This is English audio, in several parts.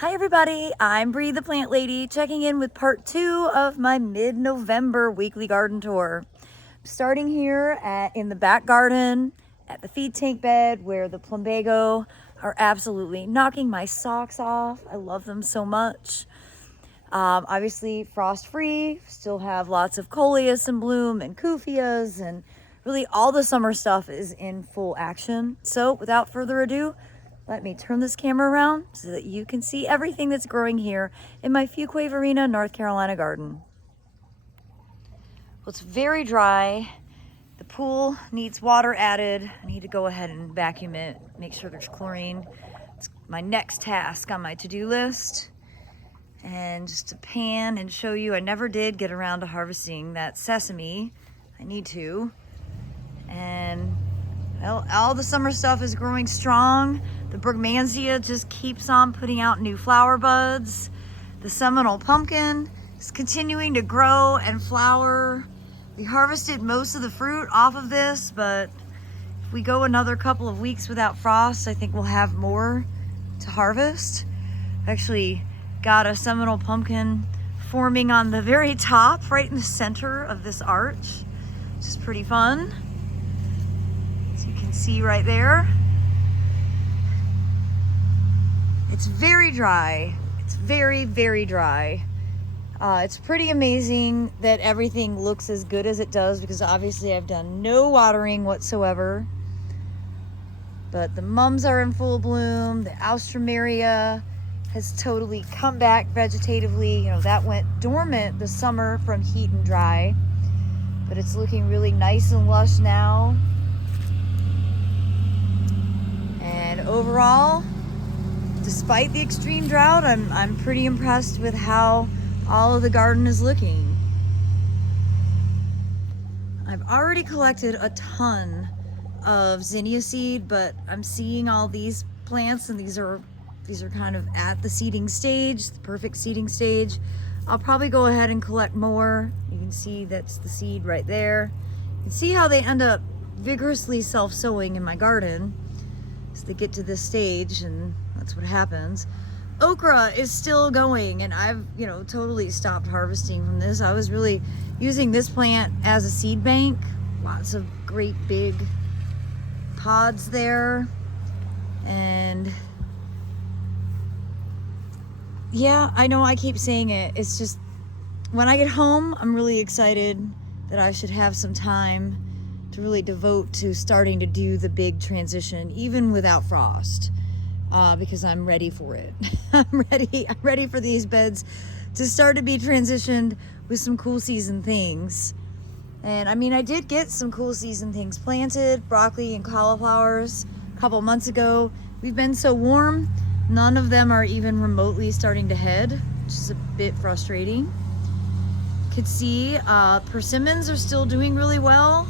Hi everybody, I'm Bree the Plant Lady, checking in with part 2 of my mid-November weekly garden tour. I'm starting here in the back garden at the feed tank bed where the plumbago are absolutely knocking my socks off. I love them so much. Obviously frost free, still have lots of coleus in bloom and cuffias, and really all the summer stuff is in full action. So without further ado, let me turn this camera around so that you can see everything that's growing here in my Fuquay-Varina, North Carolina garden. Well, it's very dry. The pool needs water added. I need to go ahead and vacuum it, make sure there's chlorine. It's my next task on my to-do list. And just to pan and show you, I never did get around to harvesting that sesame. I need to. And well, all the summer stuff is growing strong. The Brugmansia just keeps on putting out new flower buds. The Seminole pumpkin is continuing to grow and flower. We harvested most of the fruit off of this, but if we go another couple of weeks without frost, I think we'll have more to harvest. Actually got a Seminole pumpkin forming on the very top, right in the center of this arch, which is pretty fun. As you can see right there. It's very dry. It's very, very dry. It's pretty amazing that everything looks as good as it does because obviously I've done no watering whatsoever. But the mums are in full bloom. The Alstroemeria has totally come back vegetatively. You know, that went dormant this summer from heat and dry, but it's looking really nice and lush now. And overall, despite the extreme drought, I'm pretty impressed with how all of the garden is looking. I've already collected a ton of zinnia seed, but I'm seeing all these plants, and these are kind of at the seeding stage, the perfect seeding stage. I'll probably go ahead and collect more. You can see that's the seed right there. You can see how they end up vigorously self-sowing in my garden as they get to this stage, and that's what happens. Okra is still going, and I've, totally stopped harvesting from this. I was really using this plant as a seed bank. Lots of great big pods there. And yeah, I know I keep saying it. It's just when I get home, I'm really excited that I should have some time to really devote to starting to do the big transition, even without frost, because I'm ready for it. I'm ready for these beds to start to be transitioned with some cool season things. And I mean, I did get some cool season things planted, broccoli and cauliflowers a couple months ago. We've been so warm, none of them are even remotely starting to head, which is a bit frustrating. You could see persimmons are still doing really well.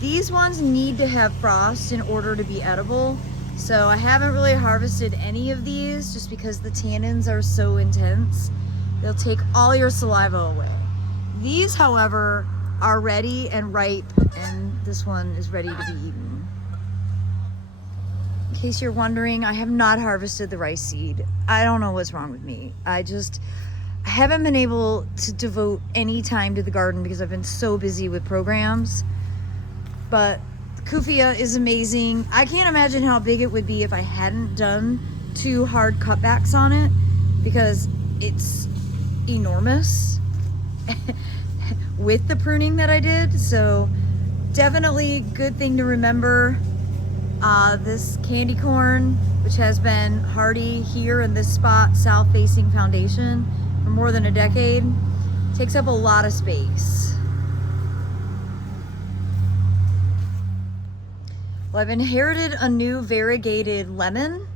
These ones need to have frost in order to be edible. So I haven't really harvested any of these just because the tannins are so intense. They'll take all your saliva away. These, however, are ready and ripe, and this one is ready to be eaten. In case you're wondering, I have not harvested the rice seed. I don't know what's wrong with me. I haven't been able to devote any time to the garden because I've been so busy with programs. But the Kufia is amazing. I can't imagine how big it would be if I hadn't done 2 hard cutbacks on it, because it's enormous with the pruning that I did. So definitely good thing to remember. This candy corn, which has been hardy here in this spot, south facing foundation, for more than a decade, takes up a lot of space. Well, I've inherited a new variegated lemon,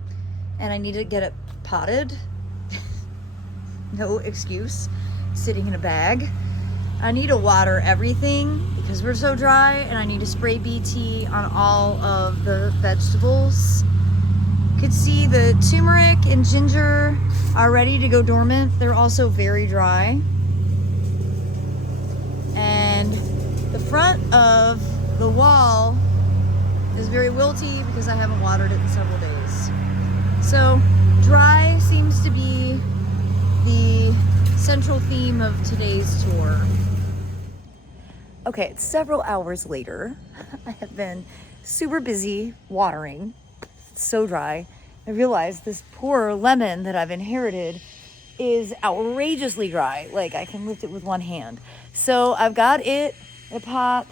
and I need to get it potted. No excuse, sitting in a bag. I need to water everything because we're so dry, and I need to spray BT on all of the vegetables. You could see the turmeric and ginger are ready to go dormant. They're also very dry. And the front of the wall is very wilty because I haven't watered it in several days. So Dry seems to be the central theme of today's tour. Okay, it's several hours later. I have been super busy watering. It's so dry. I realized this poor lemon that I've inherited is outrageously dry. Like, I can lift it with one hand. So I've got it in a pot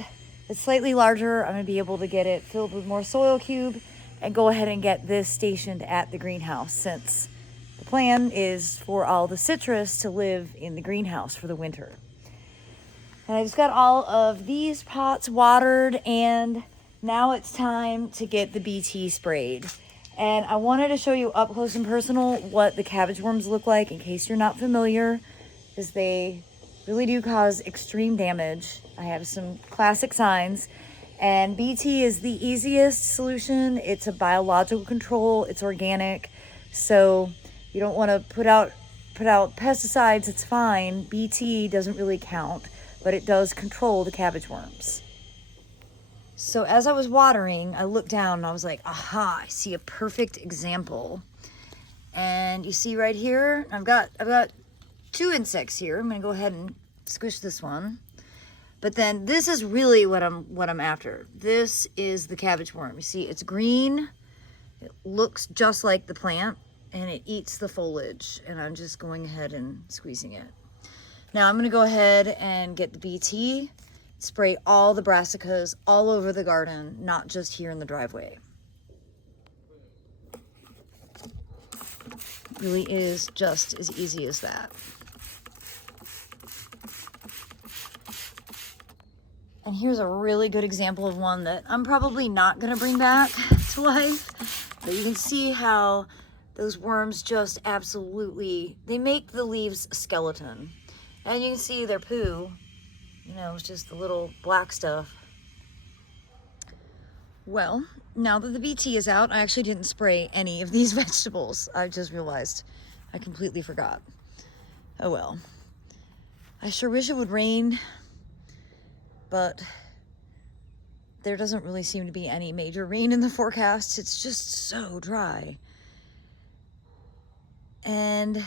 that's slightly larger. I'm gonna be able to get it filled with more soil cube and go ahead and get this stationed at the greenhouse, since the plan is for all the citrus to live in the greenhouse for the winter. And I just got all of these pots watered, and now it's time to get the BT sprayed. And I wanted to show you up close and personal what the cabbage worms look like, in case you're not familiar, because they really do cause extreme damage. I have some classic signs, and BT is the easiest solution. It's a biological control, it's organic, so you don't want to put out pesticides. It's fine. BT doesn't really count, but it does control the cabbage worms. So as I was watering, I looked down and I was like, aha, I see a perfect example. And you see right here, I've got 2 insects here. I'm gonna go ahead and squish this one. But then this is really what I'm after. This is the cabbage worm. You see, it's green. It looks just like the plant, and it eats the foliage. And I'm just going ahead and squeezing it. Now I'm gonna go ahead and get the BT, spray all the brassicas all over the garden, not just here in the driveway. It really is just as easy as that. And here's a really good example of one that I'm probably not gonna bring back to life, but you can see how those worms just absolutely, they make the leaves a skeleton. And you can see their poo, you know, it's just the little black stuff. Well, now that the BT is out, I actually didn't spray any of these vegetables. I just realized I completely forgot. Oh well. I sure wish it would rain, but there doesn't really seem to be any major rain in the forecast. It's just so dry. And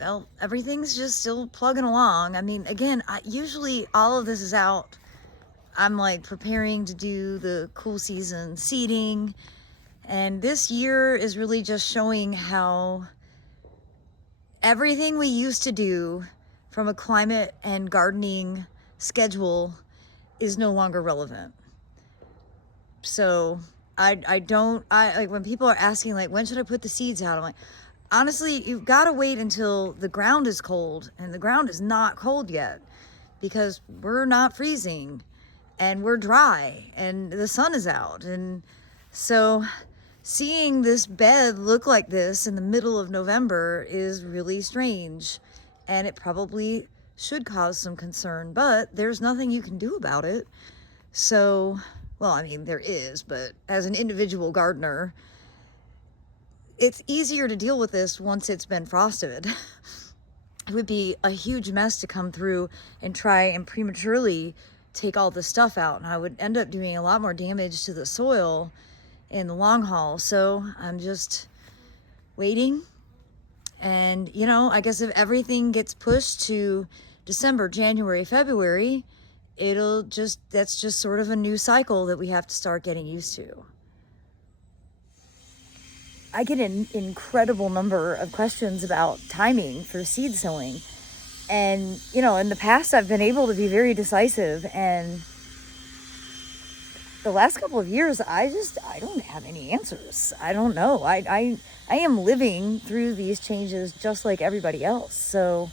well, everything's just still plugging along. I mean, again, usually all of this is out. I'm like preparing to do the cool season seeding. And this year is really just showing how everything we used to do from a climate and gardening schedule is no longer relevant. So I like when people are asking like, when should I put the seeds out? I'm like, honestly, you've got to wait until the ground is cold, and the ground is not cold yet because we're not freezing and we're dry and the sun is out. And so seeing this bed look like this in the middle of November is really strange, and it probably should cause some concern, but there's nothing you can do about it. So, well, I mean, there is, but as an individual gardener, it's easier to deal with this once it's been frosted. It would be a huge mess to come through and try and prematurely take all this stuff out, and I would end up doing a lot more damage to the soil in the long haul. So I'm just waiting. And, you know, I guess if everything gets pushed to December, January, February, that's just sort of a new cycle that we have to start getting used to. I get an incredible number of questions about timing for seed sowing. And, you know, in the past, I've been able to be very decisive. And the last couple of years, I don't have any answers. I don't know. I am living through these changes just like everybody else. So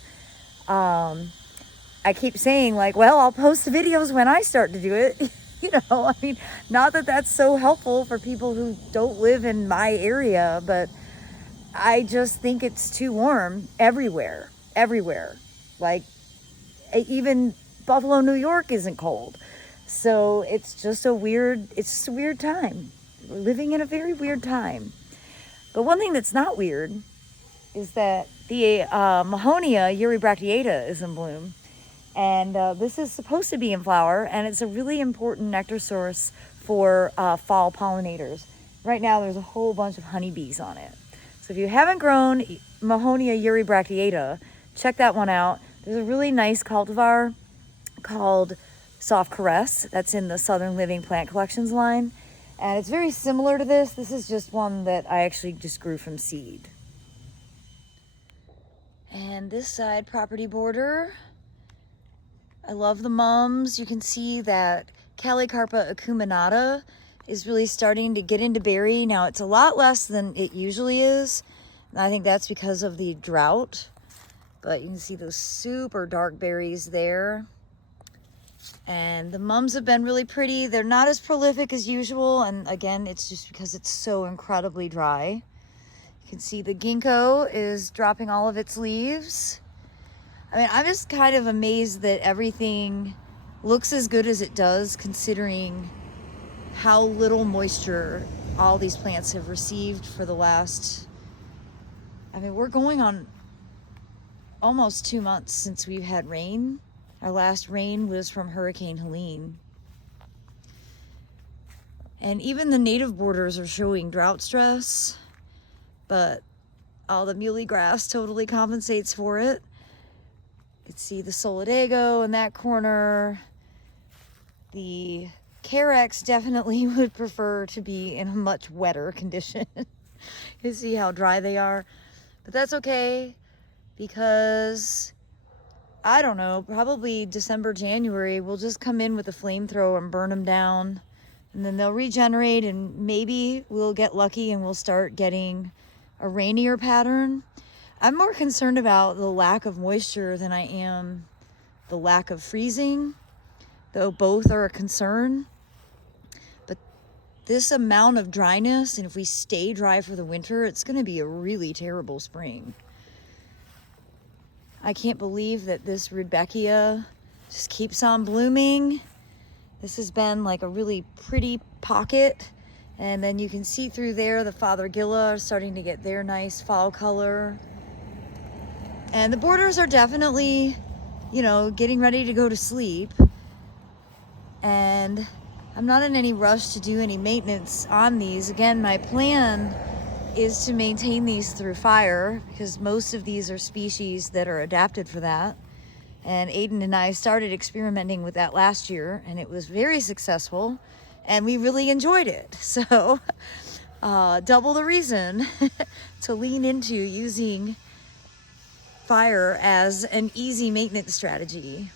I keep saying like, well, I'll post the videos when I start to do it. You know, I mean, not that that's so helpful for people who don't live in my area, but I just think it's too warm everywhere. Like, even Buffalo, New York isn't cold. So it's just a weird time. We're living in a very weird time. But one thing that's not weird is that the Mahonia eurybracteata is in bloom. And this is supposed to be in flower, and it's a really important nectar source for fall pollinators. Right now, there's a whole bunch of honeybees on it. So if you haven't grown Mahonia eurybracteata, check that one out. There's a really nice cultivar called Soft Caress that's in the Southern Living Plant Collections line. And it's very similar to this. This is just one that I actually just grew from seed. And this side property border, I love the mums. You can see that Calicarpa acuminata is really starting to get into berry. Now it's a lot less than it usually is. And I think that's because of the drought. But you can see those super dark berries there. And the mums have been really pretty. They're not as prolific as usual. And again, it's just because it's so incredibly dry. You can see the ginkgo is dropping all of its leaves. I mean, I'm just kind of amazed that everything looks as good as it does, considering how little moisture all these plants have received for the last, I mean, we're going on almost 2 months since we've had rain. Our last rain was from Hurricane Helene. And even the native borders are showing drought stress, but all the muley grass totally compensates for it. You can see the Solidago in that corner. The Carex definitely would prefer to be in a much wetter condition. You see how dry they are. But that's okay, because I don't know, probably December, January, we'll just come in with a flamethrower and burn them down. And then they'll regenerate, and maybe we'll get lucky and we'll start getting a rainier pattern. I'm more concerned about the lack of moisture than I am the lack of freezing, though both are a concern. But this amount of dryness, and if we stay dry for the winter, it's going to be a really terrible spring. I can't believe that this Rudbeckia just keeps on blooming. This has been like a really pretty pocket. And then you can see through there, the Fothergilla are starting to get their nice fall color. And the borders are definitely, you know, getting ready to go to sleep. And I'm not in any rush to do any maintenance on these. Again, my plan is to maintain these through fire, because most of these are species that are adapted for that. And Aiden and I started experimenting with that last year, and it was very successful, and we really enjoyed it. So double the reason to lean into using fire as an easy maintenance strategy.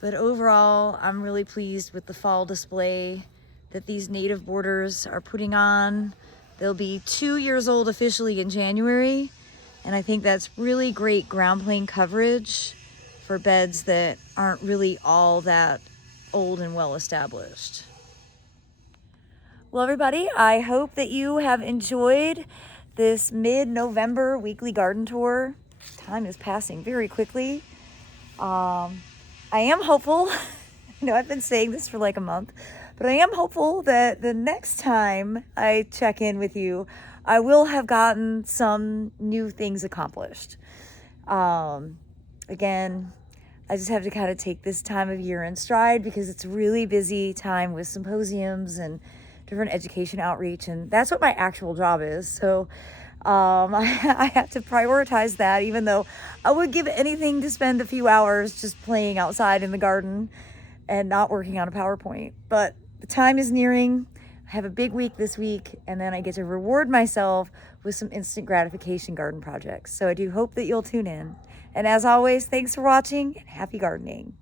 But overall, I'm really pleased with the fall display that these native borders are putting on. They'll be 2 years old officially in January, and I think that's really great ground plane coverage for beds that aren't really all that old and well established. Well, everybody, I hope that you have enjoyed this mid-November weekly garden tour. Time is passing very quickly. I am hopeful, I know I've been saying this for like a month, but I am hopeful that the next time I check in with you, I will have gotten some new things accomplished. Again, I just have to kind of take this time of year in stride, because it's a really busy time with symposiums and different education outreach, and that's what my actual job is. So I have to prioritize that, even though I would give anything to spend a few hours just playing outside in the garden and not working on a PowerPoint. But the time is nearing. I have a big week this week, and then I get to reward myself with some instant gratification garden projects. So I do hope that you'll tune in. And as always, thanks for watching, and happy gardening.